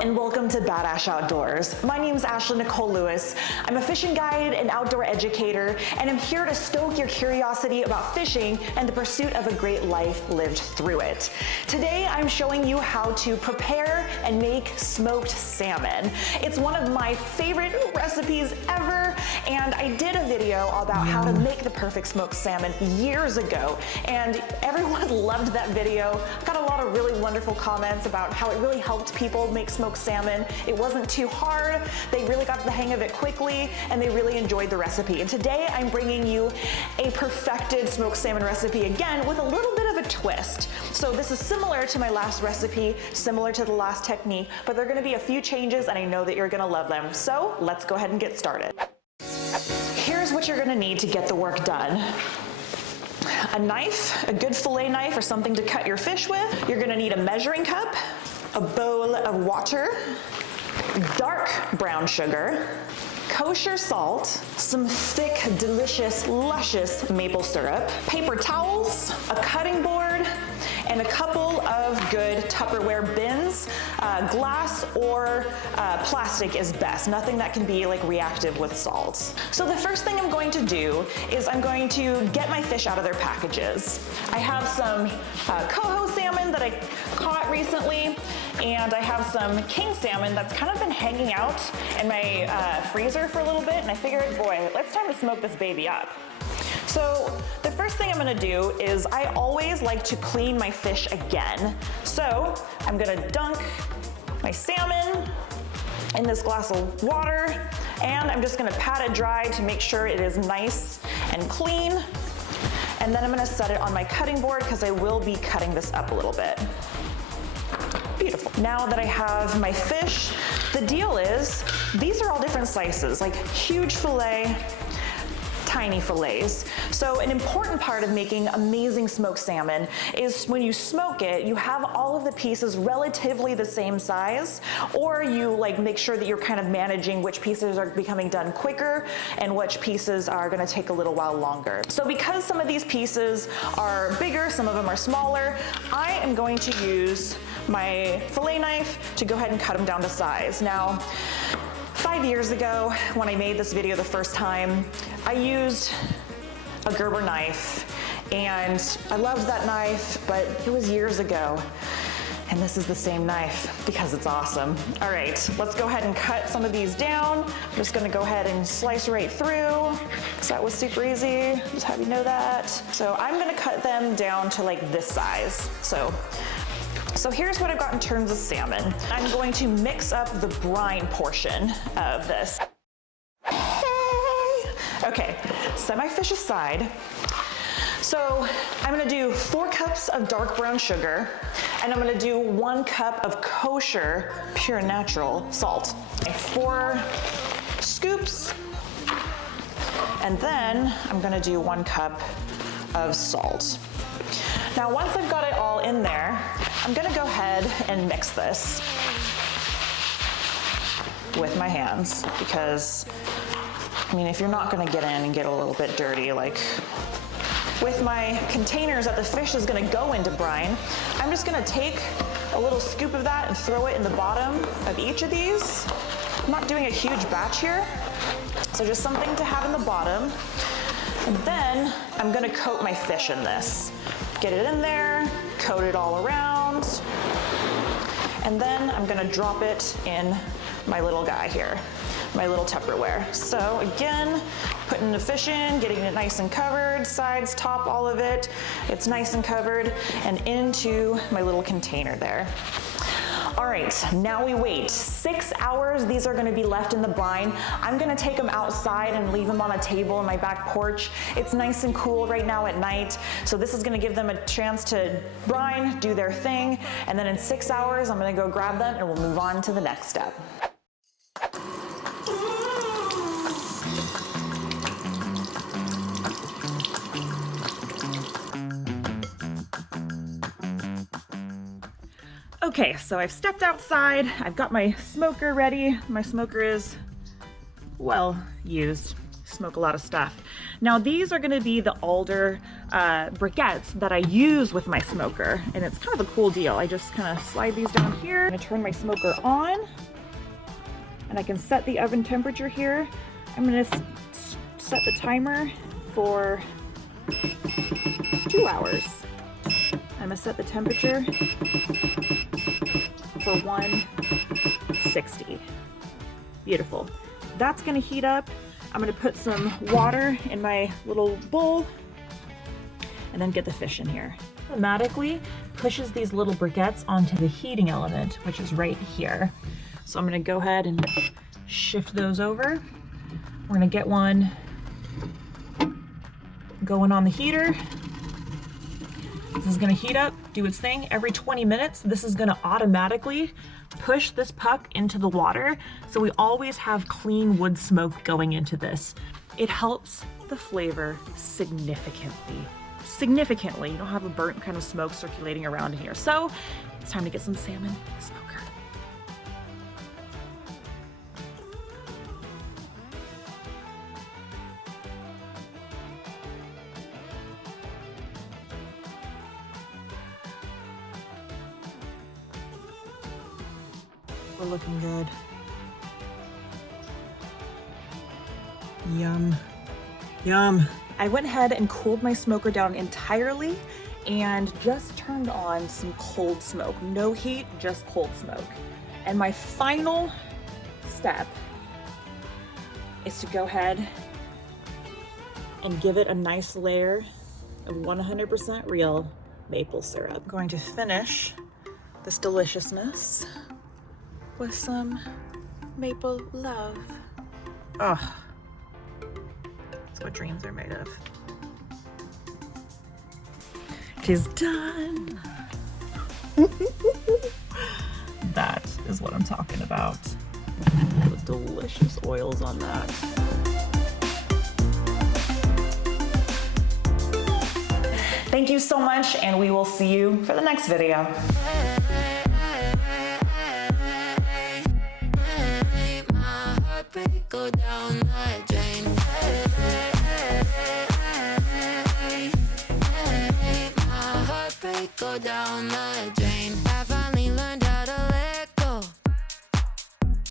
And welcome to Badass Outdoors. My name is Ashley Nicole Lewis. I'm a fishing guide and outdoor educator, and I'm here to stoke your curiosity about fishing and the pursuit of a great life lived through it. Today, I'm showing you how to prepare and make smoked salmon. It's one of my favorite recipes ever, and I did a video about how to make the perfect smoked salmon years ago, and everyone loved that video. Got a lot of really wonderful comments about how it really helped people make smoked salmon. It wasn't too hard, they really got the hang of it quickly, and they really enjoyed the recipe. And today I'm bringing you a perfected smoked salmon recipe again with a little bit of a twist. So this is similar to my last recipe, similar to the last technique, but there are gonna be a few changes and I know that you're gonna love them. So let's go ahead and get started. Here's what you're gonna need to get the work done. A knife, a good fillet knife or something to cut your fish with. You're gonna need a measuring cup, a bowl of water, dark brown sugar, kosher salt, some thick, delicious, luscious maple syrup, paper towels, a cutting board, and a couple of good Tupperware bins. Glass or plastic is best, nothing that can be like reactive with salt. So the first thing I'm going to do is I'm going to get my fish out of their packages. I have some coho salmon that I caught recently, and I have some king salmon that's kind of been hanging out in my freezer for a little bit, and I figured, boy, it's time to smoke this baby up. So the first thing I'm gonna do is I always like to clean my fish again. So I'm gonna dunk my salmon in this glass of water, and I'm just gonna pat it dry to make sure it is nice and clean. And then I'm gonna set it on my cutting board because I will be cutting this up a little bit. Beautiful. Now that I have my fish, the deal is, these are all different slices, like huge fillet, tiny fillets. So an important part of making amazing smoked salmon is when you smoke it, you have all of the pieces relatively the same size, or you like make sure that you're kind of managing which pieces are becoming done quicker and which pieces are gonna take a little while longer. So because some of these pieces are bigger, some of them are smaller, I am going to use my fillet knife to go ahead and cut them down to size. Now, 5 years ago, when I made this video the first time, I used a Gerber knife, and I loved that knife, but it was years ago. And this is the same knife because it's awesome. All right, let's go ahead and cut some of these down. I'm just gonna go ahead and slice right through, because that was super easy, just have you know that. So I'm gonna cut them down to like this size. So here's what I've got in terms of salmon. I'm going to mix up the brine portion of this. Okay, set my fish aside. So I'm gonna do 4 cups of dark brown sugar, and I'm gonna do 1 cup of kosher, pure natural salt. 4 scoops, and then I'm gonna do 1 cup of salt. Now, once I've got it all in there, I'm gonna go ahead and mix this with my hands, because, I mean, if you're not gonna get in and get a little bit dirty, like with my containers that the fish is gonna go into brine, I'm just gonna take a little scoop of that and throw it in the bottom of each of these. I'm not doing a huge batch here, so just something to have in the bottom. And then I'm gonna coat my fish in this. Get it in there, coat it all around, and then I'm gonna drop it in my little guy here, my little Tupperware. So again, putting the fish in, getting it nice and covered, sides, top, all of it. It's nice and covered, and into my little container there. All right, now we wait. 6 hours, these are gonna be left in the brine. I'm gonna take them outside and leave them on a table in my back porch. It's nice and cool right now at night, so this is gonna give them a chance to brine, do their thing, and then in 6 hours, I'm gonna go grab them and we'll move on to the next step. Okay, so I've stepped outside, I've got my smoker ready. My smoker is well used. smoke a lot of stuff. Now these are gonna be the alder briquettes that I use with my smoker, and it's kind of a cool deal. I just kind of slide these down here. I'm gonna turn my smoker on, and I can set the oven temperature here. I'm gonna set the timer for 2 hours. I'm gonna set the temperature for 160. Beautiful. That's gonna heat up. I'm gonna put some water in my little bowl and then get the fish in here. Automatically pushes these little briquettes onto the heating element, which is right here. So I'm gonna go ahead and shift those over. We're gonna get one going on the heater. This is gonna heat up, do its thing. Every 20 minutes, this is gonna automatically push this puck into the water. So we always have clean wood smoke going into this. It helps the flavor significantly. Significantly. You don't have a burnt kind of smoke circulating around in here. So it's time to get some salmon in the smoker. We're looking good. Yum, yum. I went ahead and cooled my smoker down entirely and just turned on some cold smoke. No heat, just cold smoke. And my final step is to go ahead and give it a nice layer of 100% real maple syrup. I'm going to finish this deliciousness with some maple love. Oh, that's what dreams are made of. She's done. That is what I'm talking about. The delicious oils on that. Thank you so much, and we will see you for the next video. Go down the drain. My heartbreak go down the drain.